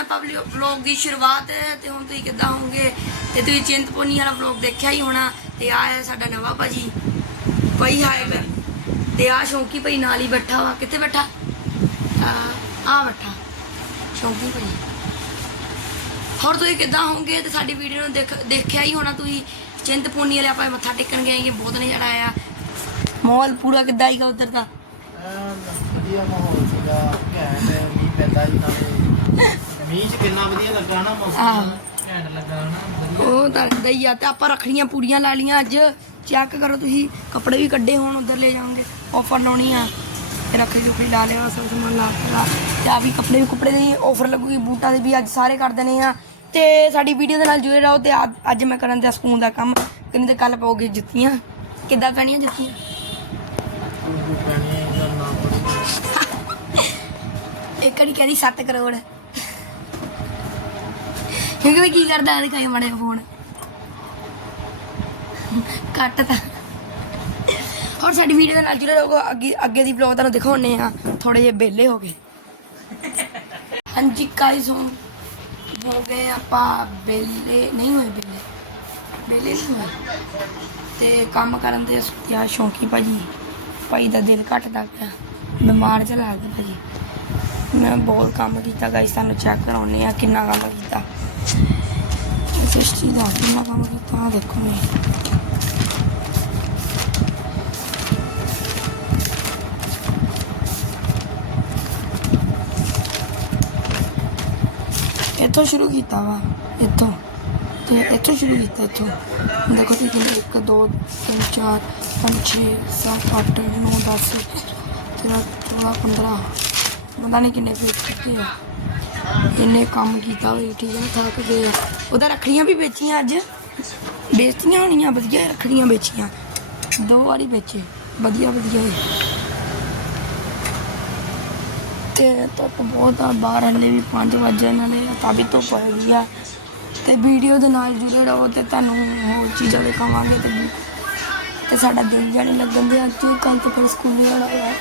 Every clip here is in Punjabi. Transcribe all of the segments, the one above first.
ਆਪਾਂ ਵਲੌਗ ਦੀ ਸ਼ੁਰੂਆਤ ਤੇ ਹੁਣ ਤੁਸੀਂ ਕਿੱਦਾਂ ਹੋਵੋਗੇ? ਤੇ ਤੁਸੀਂ ਚਿੰਤਪੁਰਨੀ ਵਾਲਾ ਵਲੌਗ ਦੇਖਿਆ ਹੀ ਹੋਣਾ ਤੇ ਆ ਹੈ ਸਾਡਾ ਨਵਾਂ ਭਾਜੀ। ਭਾਈ ਹਾਏ ਕਰ ਤੇ ਆ ਸ਼ੌਂਕੀ ਭਾਈ ਨਾਲ ਹੀ ਬੈਠਾ ਵਾ। ਕਿੱਥੇ ਬੈਠਾ? ਆ ਆ ਬੈਠਾ। ਸ਼ੌਂਕੀ ਭਾਈ। ਹੋਰ ਤੁਸੀਂ ਕਿੱਦਾਂ ਹੋਵੋਗੇ? ਤੇ ਸਾਡੀ ਵੀਡੀਓ ਨੂੰ ਦੇਖ ਦੇਖਿਆ ਹੀ ਹੋਣਾ ਤੁਸੀਂ। ਚਿੰਤਪੁਰਨੀ ਵਾਲੇ ਆਪਾਂ ਮੱਥਾ ਟੇਕਣ ਗਏ ਕਿ ਬਹੁਤ ਨਜ਼ਾਰਾ ਆਇਆ। ਮਾਹੌਲ ਪੂਰਾ ਕਿੱਦਾਂ ਹੀਗਾ ਉਧਰ ਦਾ? ਐਨ ਵਧੀਆ ਮਾਹੌਲ ਸੀਗਾ। ਘੈਂਟ ਮੀਂਹ ਪੈਂਦਾ ਸੀ ਨਾਲੇ। ਮੀਂਹ ਚ ਕਿੰਨਾ ਵਧੀਆ ਲੱਗਾ ਨਾ ਆਹ। ਮੌਸਮ ਘੈਂਟ ਲੱਗਾ ਨਾ ਵਧੀਆ। ਉਹ ਤਾਂ ਏਦਾਂ ਹੀ ਆ ਤੇ ਆਪਾਂ ਰੱਖੜੀਆਂ ਪੂਰੀਆਂ ਲਾ ਲੀਆਂ ਅੱਜ। ਚੈੱਕ ਕਰੋ ਤੁਸੀਂ ਕੱਪੜੇ ਵੀ ਕੱਢੇ ਹੋਣ ਉਧਰ ਲੈ ਜਾਓਗੇ। ਆਫਰ ਲਾਉਣੀ ਆ। ਤੇ ਰੱਖੜੀ ਰੁਖੜੀ ਲਾ ਲਿਆ ਸਭ ਸਮਾਨ ਲਾ ਕੇ ਲਾ। ਤੇ ਆ ਵੀ ਕੱਪੜੇ ਵੀ ਕੱਪੜੇ ਦੀ ਆਫਰ ਲੱਗੂਗੀ ਬੂਟਾਂ ਦੇ ਵੀ ਅੱਜ ਸਾਰੇ ਕਰ ਦੇਣੇ ਆ। ਤੇ ਸਾਡੀ ਵੀਡੀਓ ਦੇ ਨਾਲ ਜੁੜੇ ਰਹੋ ਤੇ ਅੱਜ- ਅੱਜ ਮੈਂ ਕਰਨ ਦਿਆ ਸਕੂਨ ਦਾ ਕੰਮ। ਕਿੰਨੀ ਤੇ ਕੱਲ ਪਾਉਗੇ ਜੁੱਤੀਆਂ? ਕਿੱਦਾਂ ਪੈਣੀਆਂ ਜੁੱਤੀਆਂ? ਪੈਣੀ ਦਾ ਨਾਮ ਪੜੀ ਇੱਕ ਵਾਰੀ ਕਹਿੰਦੀ 7 ਕਰੋੜ। ਕਿਉਂਕਿ ਮੈਂ ਕੀ ਕਰਦਾ ਆ ਦਿਖਾਈ ਮਾੜੇ ਫੋਨ ਕੱਟ ਤਾਂ। ਹੋਰ ਸਾਡੀ ਵੀਡੀਓ ਦੇ ਨਾਲ ਜੁੜੇ ਰਹੋ, ਅੱਗੇ ਅੱਗੇ ਦੀ ਵਲੌਗ ਤੁਹਾਨੂੰ ਦਿਖਾਉਣੇ ਆ ਥੋੜੇ ਜਿਹੇ ਬੇਲੇ ਹੋ ਗਏ। ਹਾਂਜੀ ਕਾਇਸ ਹੋ ਗਏ ਆਪਾਂ ਬੇਲੇ ਨਹੀਂ ਹੋਏ ਬੇਲੇ ਬੇਲੇ ਨਹੀਂ ਹੋਏ। ਤੇ ਕੰਮ ਕਰਨ ਦੇ ਸੁਤਿਆ ਸ਼ੌਂਕੀ ਭਾਜੀ। ਭਾਈ ਦਾ ਦਿਲ ਘਟਦਾ ਪਿਆ। ਬਿਮਾਰ ਜਿਹਾ ਲੱਗਦਾ ਭਾਜੀ। ਮੈਂ ਬਹੁਤ ਕੰਮ ਕੀਤਾ ਗਾਇਸ ਤੁਹਾਨੂੰ ਚੈੱਕ ਕਰਾਉਣੇ ਆ ਕਿੰਨਾ ਕੰਮ ਕੀਤਾ। ਸ੍ਰਿਸ਼ਟੀ ਦਾ ਕਿੰਨਾ ਕੰਮ ਕੀਤਾ ਦੇਖੋ ਮੈਂ ਇੱਥੋਂ ਸ਼ੁਰੂ ਕੀਤਾ ਵਾ, ਇੱਥੋਂ। ਤੇ ਇੱਥੋਂ ਸ਼ੁਰੂ ਕੀਤਾ, ਇੱਥੋਂ। ਦੇਖੋ ਤੁਸੀਂ ਕਿੰਨੇ 1 2 3 4 5 6 7 8 9 10 13 14 15 ਪਤਾ ਨਹੀਂ ਕਿੰਨੇ ਫੀਟ ਕੀਤੇ ਆ। ਇੰਨੇ ਕੰਮ ਕੀਤਾ ਹੋਈ ਠੀਕ ਹੈ ਥੱਕ ਗਏ ਆ। ਉਹਦਾ ਰੱਖੜੀਆਂ ਵੀ ਵੇਚੀਆਂ ਅੱਜ। ਵੇਚਤੀਆਂ ਹੋਣੀਆਂ, ਵਧੀਆ ਰੱਖੜੀਆਂ ਵੇਚੀਆਂ। ਦੋ ਵਾਰੀ ਵੇਚੇ, ਵਧੀਆ ਵਧੀਆ ਤੇ ਧੁੱਪ ਬਹੁਤ ਆ, ਬਾਹਰ ਹਲੇ ਵੀ 5 ਵਜੇ ਨਾਲੇ ਤਾਂ ਵੀ ਧੁੱਪ ਹੈਗੀ ਆ। ਤੇ ਵੀਡੀਓ ਦੇ ਨਾਲ ਜੁੜੇ ਰਹੋ ਤੇ ਤੁਹਾਨੂੰ ਹੋਰ ਚੀਜ਼ਾਂ ਦਿਖਾਵਾਂਗੇ ਤੇ ਤੇ ਸਾਡਾ ਦਿਲ ਜਾਣੇ ਲੱਗਣ ਦੇ ਅੱਜ ਕੱਲ ਤੋਂ ਫਿਰ ਸਕੂਲ ਜਾਣਾ ਹੋਇਆ?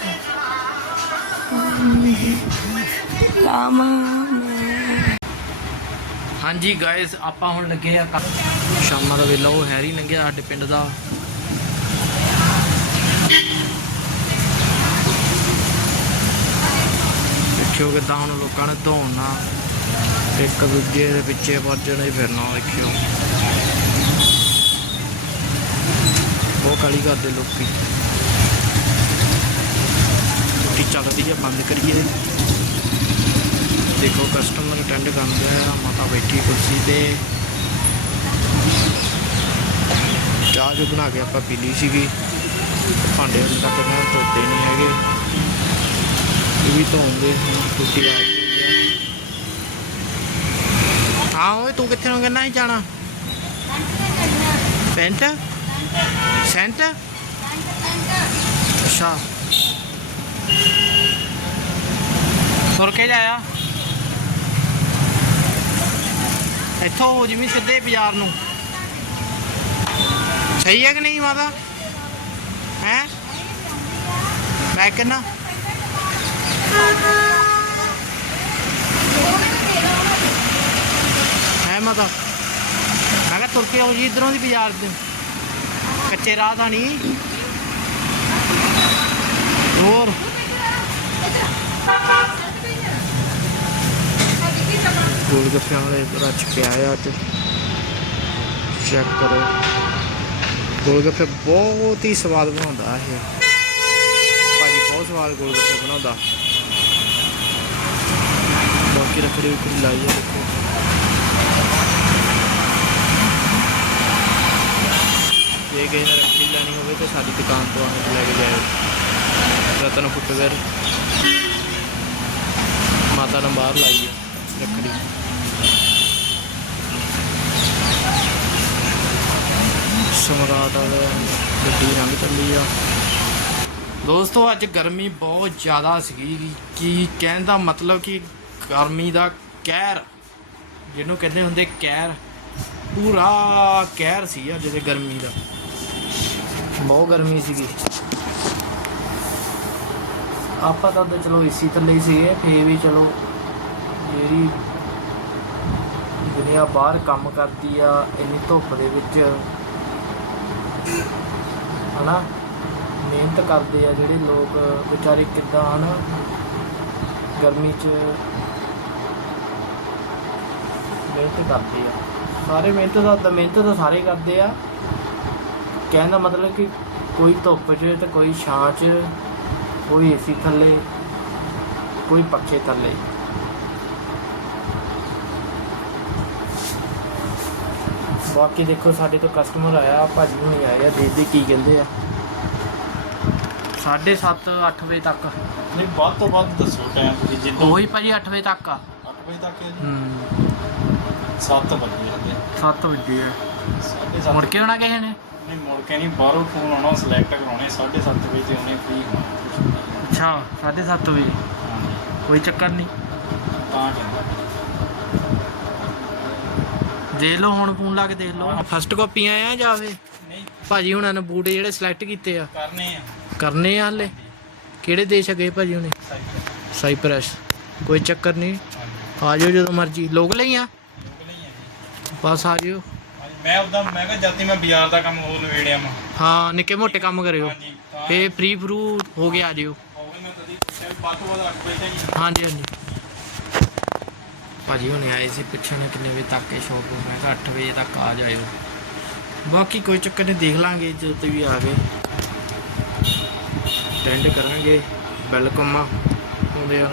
ਰਾਮ ਹਾਂਜੀ ਗਾਇਸ ਆਪਾਂ ਹੁਣ ਲੱਗੇ ਆ ਸ਼ਾਮਾਂ ਦਾ ਵੇਲਾ, ਉਹ ਹੈਰੀ ਲੰਘਿਆ ਸਾਡੇ ਪਿੰਡ ਦਾ। ਦੇਖਿਓ ਕਿਦਾਂ ਹੁਣ ਲੋਕਾਂ ਨੇ ਧੋਣਾ। ਇੱਕ ਦੂਜੇ ਦੇ ਪਿੱਛੇ ਵੱਜਣਾ ਹੀ ਫਿਰਨਾ, ਦੇਖਿਓ। ਉਹ ਕਾਲੀ ਕਰਦੇ ਲੋਕੀ। ਟੀ ਚੱਲਦੀ ਹੈ ਬੰਦ ਕਰੀਏ। ਦੇਖੋ ਕਸਟਮਰ ਅਟੈਂਡ ਕਰਦੇ ਆ ਮਾਤਾ ਬੈਠੀ ਕੁਰਸੀ ਤੇ। ਚਾਹ ਜੋ ਬਣਾ ਕੇ ਆਪਾਂ ਪੀ ਲਈ ਸੀਗੀ। ਭਾਂਡੇ ਹਲੇ ਤੱਕ ਮੈਂ ਧੋਤੇ ਨਹੀਂ ਹੈਗੇ। ਇਹ ਵੀ ਧੋਉਂਦੇ ਹੁਣ ਟੁੱਟੀ ਆ ਹਾਂ। ਓਏ ਤੂੰ ਕਿੱਥੇ ਨੂੰ ਕਹਿੰਦਾ ਸੀ ਜਾਣਾ? ਪੈਂਟ ਸੈਂਟ? ਅੱਛਾ। ਤੁਰ ਕੇ ਜਾਇਆ। ਇੱਥੋਂ ਹੋ ਜਿਵੇਂ ਸਿੱਧੇ ਬਾਜ਼ਾਰ ਨੂੰ। ਸਹੀ ਹੈ ਕਿ ਨਹੀਂ ਮਾਤਾ? ਹੈ? ਮੈਂ ਕਿੰਨਾ ਹੈ ਮਾਤਾ? ਮੈਂ ਕਿਹਾ ਤੁਰ ਕੇ ਆਓ ਜੀ ਇਧਰੋਂ ਦੀ ਬਾਜ਼ਾਰ ਦੇ ਕੱਚੇ ਰਾਹ ਦਾ ਨਹੀਂ। ਹੋਰ? ਗੋਲ ਗੱਪੇ ਵਾਲੇ ਰੱਜ ਪਿਆ ਆ ਅੱਜ। ਚੈੱਕ ਕਰੋ। ਗੋਲ ਗੱਪੇ ਬਹੁਤ ਹੀ ਸਵਾਦ ਬਣਾਉਂਦਾ ਇਹ। ਭਾਜੀ, ਬਹੁਤ ਸਵਾਦ ਗੋਲ ਗੱਪੇ ਬਣਾਉਂਦਾ। ਬਾਕੀ ਰੱਖੜੀ ਉੱਪਰ ਲਾਈ ਆ ਦੇਖੋ। ਜੇ ਕਿਸੇ ਨੇ ਰੱਖੜੀ ਲੈਣੀ ਹੋਵੇ ਤਾਂ ਸਾਡੀ ਦੁਕਾਨ ਤੋਂ ਆ ਕੇ ਲੈ ਕੇ ਜਾਇਓ। ਰਤਨ ਫੁੱਟਵੇਅਰ। ਮਾਤਾ ਨੇ ਬਾਹਰ ਲਾਈ ਹੈ ਰੱਖੜੀ ਸਮਰਾਟ ਵਾਲੇ ਗੱਡੀ ਰੰਗ ਚੱਲੀ ਆ। ਦੋਸਤੋ, ਅੱਜ ਗਰਮੀ ਬਹੁਤ ਜ਼ਿਆਦਾ ਸੀਗੀ ਕੀ ਕਹਿਣ ਦਾ ਮਤਲਬ ਕਿ ਗਰਮੀ ਦਾ ਕਹਿਰ, ਜਿਹਨੂੰ ਕਹਿੰਦੇ ਹੁੰਦੇ ਕਹਿਰ, ਪੂਰਾ ਕਹਿਰ ਸੀ ਅੱਜ ਦੇ ਗਰਮੀ ਦਾ। ਬਹੁਤ ਗਰਮੀ ਸੀਗੀ। ਆਪਾਂ ਤਾਂ ਚਲੋ ਏਸੀ ਥੱਲੇ ਹੀ ਸੀਗੇ, ਫੇਰ ਵੀ ਚਲੋ ਜਿਹੜੀ ਦੁਨੀਆ ਬਾਹਰ ਕੰਮ ਕਰਦੀ ਆ, ਇੰਨੀ ਧੁੱਪ ਦੇ ਵਿੱਚ ਹਨਾ? ਮਿਹਨਤ ਕਰਦੇ ਆ ਜਿਹੜੇ ਲੋਕ, ਵਿਚਾਰੇ ਕਿੱਦਾਂ, ਹਨਾ? ਗਰਮੀ 'ਚ ਮਿਹਨਤ ਕਰਦੇ ਆ। ਸਾਰੇ ਮਿਹਨਤ ਦਾ ਤਾਂ ਮਿਹਨਤ ਤਾਂ ਸਾਰੇ ਕਰਦੇ ਆ। ਕਹਿਣ ਦਾ ਮਤਲਬ ਕਿ ਕੋਈ ਧੁੱਪ 'ਚ ਤੇ ਕੋਈ ਛਾਂ 'ਚ, ਕੋਈ ਏਸੀ ਥੱਲੇ, ਕੋਈ ਪੱਖੇ ਥੱਲੇ। ਬਾਕੀ ਦੇਖੋ ਸਾਡੇ ਤੋਂ ਕਸਟਮਰ ਆਇਆ ਭਾਜੀ ਹੁਣੇ ਆਏ ਆ ਦੇਖਦੇ ਕੀ ਕਹਿੰਦੇ ਆ। 7:30 8 ਵਜੇ ਤੱਕ। ਨਹੀਂ ਵੱਧ ਤੋਂ ਵੱਧ ਦੱਸੋ ਟਾਈਮ ਤੁਸੀਂ ਜਿੱਦੋਂ ਉਹੀ ਭਾਜੀ 8 ਵਜੇ ਤੱਕ ਆ। 8 ਵਜੇ ਤੱਕ ਹੈ ਜੀ? ਹੂੰ। 7 ਵਜੇ ਜਾਂਦੇ 7 ਵਜੇ ਆ। ਸਾਢੇ ਸੱਤ ਮੁੜ ਕੇ ਆਉਣਾ ਕਿਸੇ ਨੇ? ਨਹੀਂ ਮੁੜ ਕੇ ਨਹੀਂ ਬਾਹਰੋਂ ਫੋਨ ਆਉਣਾ ਸਿਲੈਕਟ ਕਰਾਉਣੇ 7:30 ਵਜੇ ਤੇ ਉਹਨੇ ਫ੍ਰੀ ਹੋਣਾ। ਅੱਛਾ 7:30 ਵਜੇ। ਹਾਂਜੀ। ਕੋਈ ਚੱਕਰ ਨਹੀਂ। ਤਾਂ ਕਹਿੰਦਾ। ਦੇਖ ਲਓ ਹੁਣ ਫੋਨ ਲਾ ਕੇ ਦੇਖ ਲਓ। ਫਸਟ ਕਾਪੀ ਆਇਆ ਜਾਵੇ ਨਹੀਂ। ਭਾਜੀ ਹੁਣਾਂ ਨੇ ਬੂਟ ਜਿਹੜੇ ਸਿਲੈਕਟ ਕੀਤੇ ਆ। ਕਰਨੇ ਆ। ਕਰਨੇ ਆ ਹਲੇ? ਕਿਹੜੇ ਦੇਸ਼ ਗਏ ਭਾਜੀ ਹੁਣੇ? ਸਾਈਪ੍ਰੈਸ। ਕੋਈ ਚੱਕਰ ਨਹੀਂ। ਆ ਜਾਓ ਜਦੋਂ ਮਰਜ਼ੀ। ਲੋਕ ਲਈ ਆ? ਆ ਜੀ। ਬਸ ਆ ਜਾਓ। ਮੈਂ ਉਦਾਂ ਮੈਂ ਕਿਹਾ ਜਾਤੀ ਮੈਂ ਬਾਜ਼ਾਰ ਦਾ ਕੰਮ ਹੋਰ ਨਵੇੜਿਆ ਮਾ। ਹਾਂ ਨਿੱਕੇ ਮੋਟੇ ਕੰਮ ਕਰਿਓ। ਤਾਂ ਫੇ ਫ੍ਰੀ ਫਰੂ ਹੋ ਕੇ ਆ ਜਿਓ ਹੋਵੇ ਮੈਂ ਕਦੀ ਵੱਧ ਤੋਂ ਵੱਧ 8 ਵਜੇ ਤੱਕ ਹਾਂਜੀ ਹਾਂਜੀ। ਭਾਜੀ ਹੁਣੇ ਆਏ ਸੀ ਪੁੱਛਣ ਕਿੰਨੇ ਵਜੇ ਤੱਕ ਇਹ ਸ਼ੋਪ ਮੈਂ ਕਿਹਾ 8 ਵਜੇ ਤੱਕ ਆ ਜਾਇਓ। ਬਾਕੀ ਕੋਈ ਚੱਕਰ ਨਹੀਂ, ਦੇਖ ਲਾਂਗੇ ਜਦੋਂ ਤੇ ਵੀ ਆ ਗਏ। ਅਟੈਂਡ ਕਰਾਂਗੇ ਵੈਲਕਮ ਆ ਹੁੰਦੇ ਆ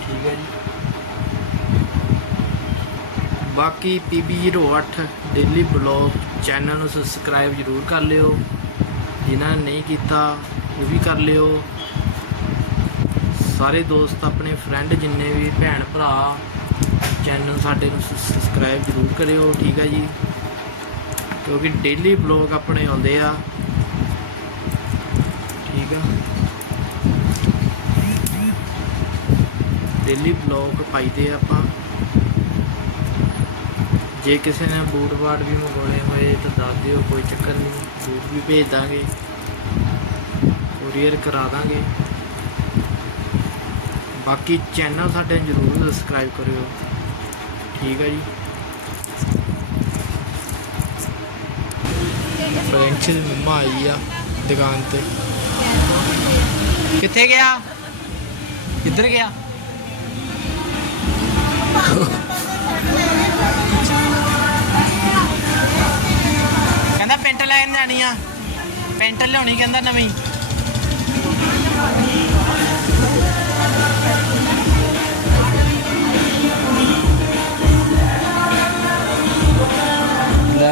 ਠੀਕ ਹੈ ਜੀ। ਬਾਕੀ PB08 ਡੇਲੀ ਬਲੌਗ ਚੈਨਲ ਨੂੰ ਸਬਸਕ੍ਰਾਈਬ ਜ਼ਰੂਰ ਕਰ ਲਿਓ। ਜਿਨ੍ਹਾਂ ਨੇ ਨਹੀਂ ਕੀਤਾ, ਉਹ ਵੀ ਕਰ ਲਿਓ। ਸਾਰੇ ਦੋਸਤ, ਆਪਣੇ ਫਰੈਂਡ ਜਿੰਨੇ ਵੀ ਭੈਣ ਭਰਾ ਚੈਨਲ ਸਾਡੇ ਨੂੰ ਸਬਸਕ੍ਰਾਈਬ ਜ਼ਰੂਰ ਕਰਿਓ, ਠੀਕ ਹੈ ਜੀ? ਕਿਉਂਕਿ ਡੇਲੀ ਬਲੌਗ ਆਪਣੇ ਆਉਂਦੇ ਆ। ਠੀਕ ਆ? ਡੇਲੀ ਬਲੌਗ ਪਾਈਦੇ ਆ ਆਪਾਂ। ਜੇ ਕਿਸੇ ਨੇ ਬੂਟ ਬਾਟ ਵੀ ਮੰਗਵਾਉਣੇ ਹੋਏ, ਤਾਂ ਦੱਸ ਦਿਓ, ਕੋਈ ਚੱਕਰ ਨਹੀਂ ਬੂਟ ਵੀ ਭੇਜ ਦਾਂਗੇ। ਕੋਰੀਅਰ ਕਰਾ ਦਾਂਗੇ। ਬਾਕੀ ਚੈਨਲ ਸਾਡੇ ਨੂੰ ਜ਼ਰੂਰ ਸਬਸਕ੍ਰਾਈਬ ਕਰਿਓ। ਠੀਕ ਹੈ ਜੀ। ਫਰੈਂਚ ਦੀ ਮੰਮਾ ਆਈ ਆ ਦੁਕਾਨ ਤੇ। ਕਿੱਥੇ ਗਿਆ? ਕਿੱਧਰ ਗਿਆ? ਕਹਿੰਦਾ ਪੈਂਟ ਲੈਣ ਜਾਣੀ ਆ। ਪੈਂਟ ਲਿਆਉਣੀ ਕਹਿੰਦਾ ਨਵੀਂ।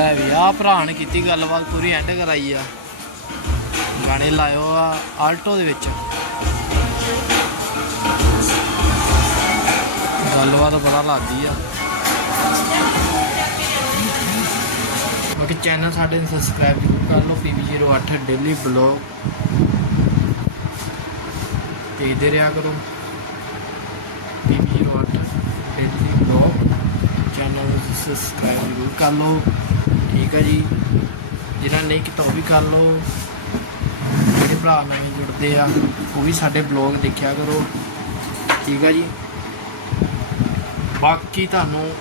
ਲੈ ਵੀ ਆ ਭਰਾ ਨੇ ਕੀਤੀ ਗੱਲਬਾਤ, ਪੂਰੀ ਐਂਡ ਕਰਾਈ ਆ। ਗਾਣੇ ਲਾਇਓ ਆ ਆਲਟੋ ਦੇ ਵਿੱਚ। ਗੱਲਬਾਤ ਪਤਾ ਲੱਗਦੀ ਆ। ਬਾਕੀ ਚੈਨਲ ਸਾਡੇ ਨੂੰ ਸਬਸਕ੍ਰਾਈਬ ਜ਼ਰੂਰ ਕਰ ਲਓ, PB08 ਡੇਲੀ ਬਲੌਗ ਦੇਖਦੇ ਰਿਹਾ ਕਰੋ। PB08 ਡੇਲੀ ਬਲੌਗ ਚੈਨਲ ਨੂੰ ਸਬਸਕ੍ਰਾਈਬ ਜ਼ਰੂਰ ਕਰ ਲਓ। ਠੀਕ ਹੈ ਜੀ। ਜਿਹਨਾਂ ਨਹੀਂ ਕੀਤਾ ਉਹ ਵੀ ਕਰ ਲਓ, ਜਿਹੜੇ ਭਰਾ ਨਵੇਂ ਜੁੜਦੇ ਆ, ਉਹ ਵੀ ਸਾਡੇ ਬਲੌਗ ਦੇਖਿਆ ਕਰੋ। ਠੀਕ ਹੈ ਜੀ। ਬਾਕੀ ਤੁਹਾਨੂੰ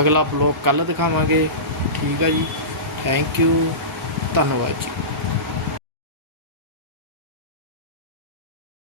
ਅਗਲਾ ਬਲੌਗ ਕੱਲ ਦਿਖਾਵਾਂਗੇ। ਠੀਕ ਹੈ ਜੀ। ਥੈਂਕ ਯੂ ਧੰਨਵਾਦ ਜੀ।